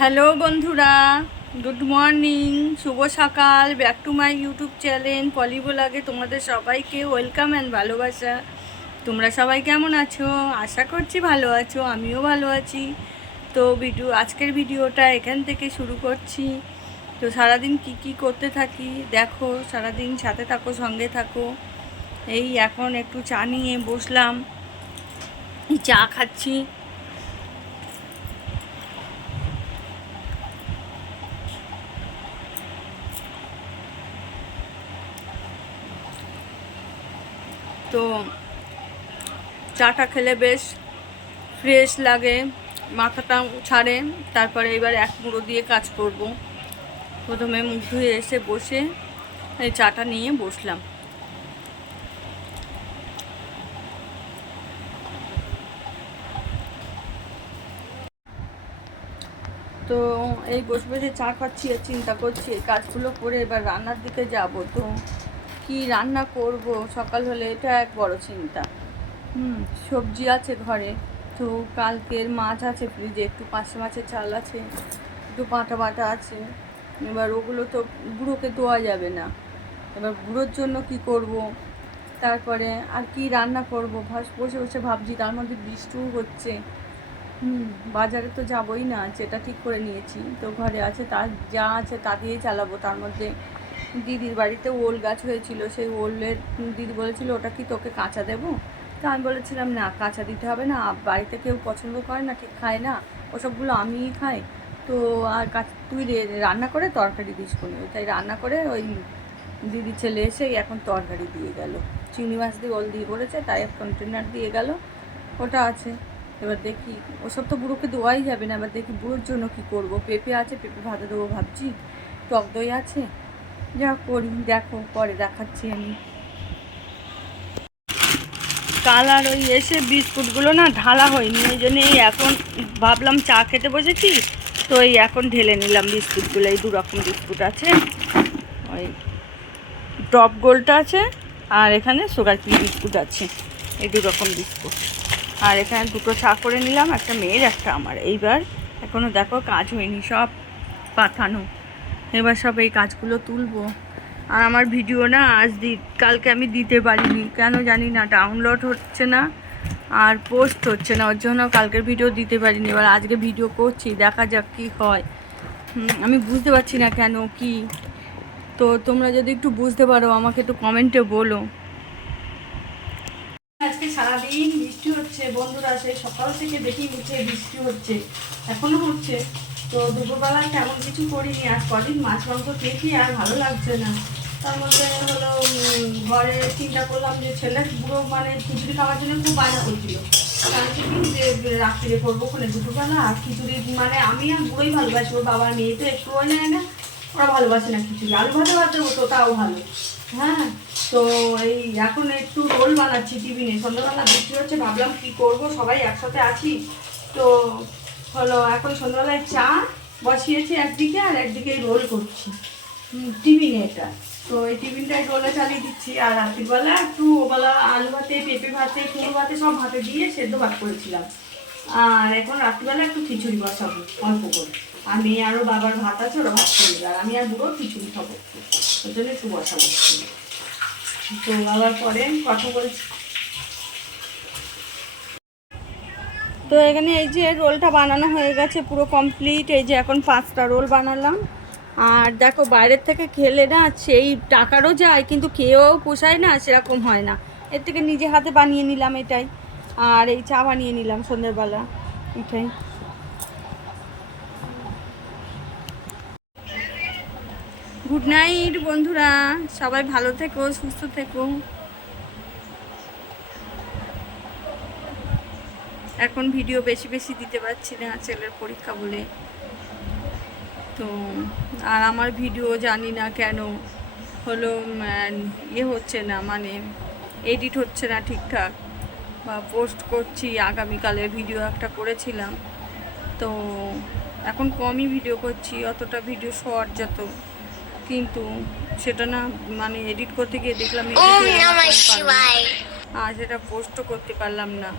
Hello বন্ধুরা, good morning, শুভ সকাল। Back to my YouTube channel Poli ব্লগে তোমাদের সবাইকে ওয়েলকাম অ্যান্ড ভালোবাসা। তোমরা সবাই কেমন আছো? আশা করছি ভালো আছো, আমিও ভালো আছি। তো আজকের ভিডিওটা এখান থেকে শুরু করছি। তো সারাদিন কি করতে থাকি দেখো, সারাদিন সাথে থাকো, সঙ্গে থাকো। এই এখন একটু চা নিয়ে বসলাম, চা খাচ্ছি। তো চাটা খেলে বেশ ফ্রেশ লাগে, মাথাটা ছাড়ে। তারপরে এবার এক মুড়ো দিয়ে কাজ করব। প্রথমে মুখ ধুয়ে এসে বসে এই চাটা নিয়ে বসলাম। তো এই বসে বসে চা খাচ্ছি আর চিন্তা করছি এই কাজগুলো করে এবার রান্নার দিকে যাব। তো কি রান্না করব সকাল হলে, এটা এক বড় চিন্তা। সবজি আছে ঘরে, তো কালকের মাছ আছে ফ্রিজে, একটু পার্শে মাছের চাল আছে, একটু বাটা বাটা আছে। এবার ওগুলো তো বুড়োকে দেওয়া যাবে না। এবার বুড়োর জন্য কি করব, তারপরে আর কি রান্না করব বসে বসে ভাবছি। তার মধ্যে বৃষ্টিও হচ্ছে। বাজারে তো যাবই না, যেটা ঠিক করে নিয়েছি। তো ঘরে আছে, তার যা আছে তা দিয়েই চালাবো। তার মধ্যে দিদির বাড়িতে ওল গাছ হয়েছিল, সেই ওলের দিদি বলেছিল ওটা কি তোকে কাঁচা দেবো। তো আমি বলেছিলাম না, কাঁচা দিতে হবে না, বাড়িতে কেউ পছন্দ করে না, ঠিক খায় না, ওসবগুলো আমিই খাই। তো আর তুই রান্না করে তরকারি দিস কোনো। তাই রান্না করে ওই দিদির ছেলে এসে এখন তরকারি দিয়ে গেল, চিংড়ি মাছ দিয়ে ওল দিয়ে করেছে, তাই এক কন্টেনার দিয়ে গেল, ওটা আছে। এবার দেখি, ওসব তো বুড়োকে দেওয়াই যাবে না। এবার দেখি বুড়োর জন্য কি করব। পেঁপে আছে, পেঁপে ভাতে দেবো ভাবছি, টক দই আছে, যা করি দেখো, পরে দেখাচ্ছি আমি। কাল আর ওই এসে বিস্কুটগুলো না ঢালা হয়নি, ওই জন্যই এখন ভাবলাম চা খেতে বসেছি, তো এই এখন ঢেলে নিলাম বিস্কুটগুলো। এই 2 রকম বিস্কুট আছে, ওই টপ গোল্ডটা আছে, আর এখানে সুগার ফ্রি বিস্কুট আছে, এই 2 রকম বিস্কুট। আর এখানে 2টো চা করে নিলাম, একটা মেয়ের একটা আমার। এইবার এখনও দেখো কাজ হয়নি, সব পাঠানো। এবার সব এই কাজগুলো তুলবো। আর আমার ভিডিও না কালকে আমি দিতে পারিনি, কেন জানি না, ডাউনলোড হচ্ছে না আর পোস্ট হচ্ছে না, ওর জন্য কালকের ভিডিও দিতে পারিনি। এবার আজকে ভিডিও করছি, দেখা যাক কী হয়। আমি বুঝতে পারছি না কেন কি। তো তোমরা যদি একটু বুঝতে পারো আমাকে একটু কমেন্টে বলো। আজকে সারাদিন বৃষ্টি হচ্ছে বন্ধুরা, সেই সকাল থেকে দেখি উঠে বৃষ্টি হচ্ছে, এখনো হচ্ছে। তো দুপুরবেলায় তেমন কিছু করিনি, আজ কদিন মাছ মাংস খেয়েছি আর ভালো লাগছে না। তার মধ্যে হলো ঘরে চিন্তা করলাম যে ছেলে বুড়ো মানে খিচুড়ি খাওয়ার জন্য খুব বায়না করছিল। যে রাত্রিরে করবো ওখানে দুপুরবেলা আর খিচুড়ি, মানে আমি আর বুড়োই ভালোবাসি, ওর বাবার মেয়ে তো একটুও নেয় না, ওরা ভালোবাসে না খিচুড়ি। আলু ভাজা ভাজা হতো তাও ভালো। হ্যাঁ, তো এই এখন একটু রোল বানাচ্ছি টিফিনে। সন্ধ্যাবেলা বৃষ্টি হচ্ছে, ভাবলাম কি করব, সবাই একসাথে আছি। তো হলো এখন সন্ধ্যাবেলায় চা বসিয়েছি একদিকে, আর একদিকে রোল করছি টিফিনে এটা। তো এই টিফিনটাই রোলে চালিয়ে দিচ্ছি। আর রাত্রিবেলা একটু ওবেলা আলু ভাতে, পেঁপে ভাতে, কুমড়ো ভাতে সব ভাতে দিয়ে সেদ্ধ ভাত করেছিলাম। আর এখন রাত্রিবেলা একটু খিচুড়ি বসাবো অল্প করে। আর মেয়ে আরও বাবার ভাত আছে, ওরা ভাত করবে, আর আমি আর বুড়ো খিচুড়ি খাবো, ওই জন্য একটু বসাবো। তো আবার পরে কথা বলছি। তো এখানে এই যে রোলটা বানানো হয়ে গেছে, পুরো কমপ্লিট। এই যে এখন 5টা রোল বানালাম। আর দেখো, বাইরের থেকে খেলে না সেই টাকারও যায়, কিন্তু খেয়েও পোষায় না, সেরকম হয় না। এর থেকে নিজে হাতে বানিয়ে নিলাম এটাই। আর এই চা বানিয়ে নিলাম সন্ধ্যেবেলা, এটাই। গুড নাইট বন্ধুরা, সবাই ভালো থেকো, সুস্থ থেকো। এখন ভিডিও বেশি বেশি দিতে পারছি না, ছেলের পরীক্ষা বলে। তো আর আমার ভিডিও জানি না কেন হলো হচ্ছে না, মানে এডিট হচ্ছে না ঠিকঠাক, বা পোস্ট করছি। আগামীকালের ভিডিও একটা করেছিলাম, তো এখন কমই ভিডিও করছি, অতটা ভিডিও শর্ট যত, কিন্তু সেটা না মানে এডিট করতে গিয়ে দেখলাম আর সেটা পোস্টও করতে পারলাম না।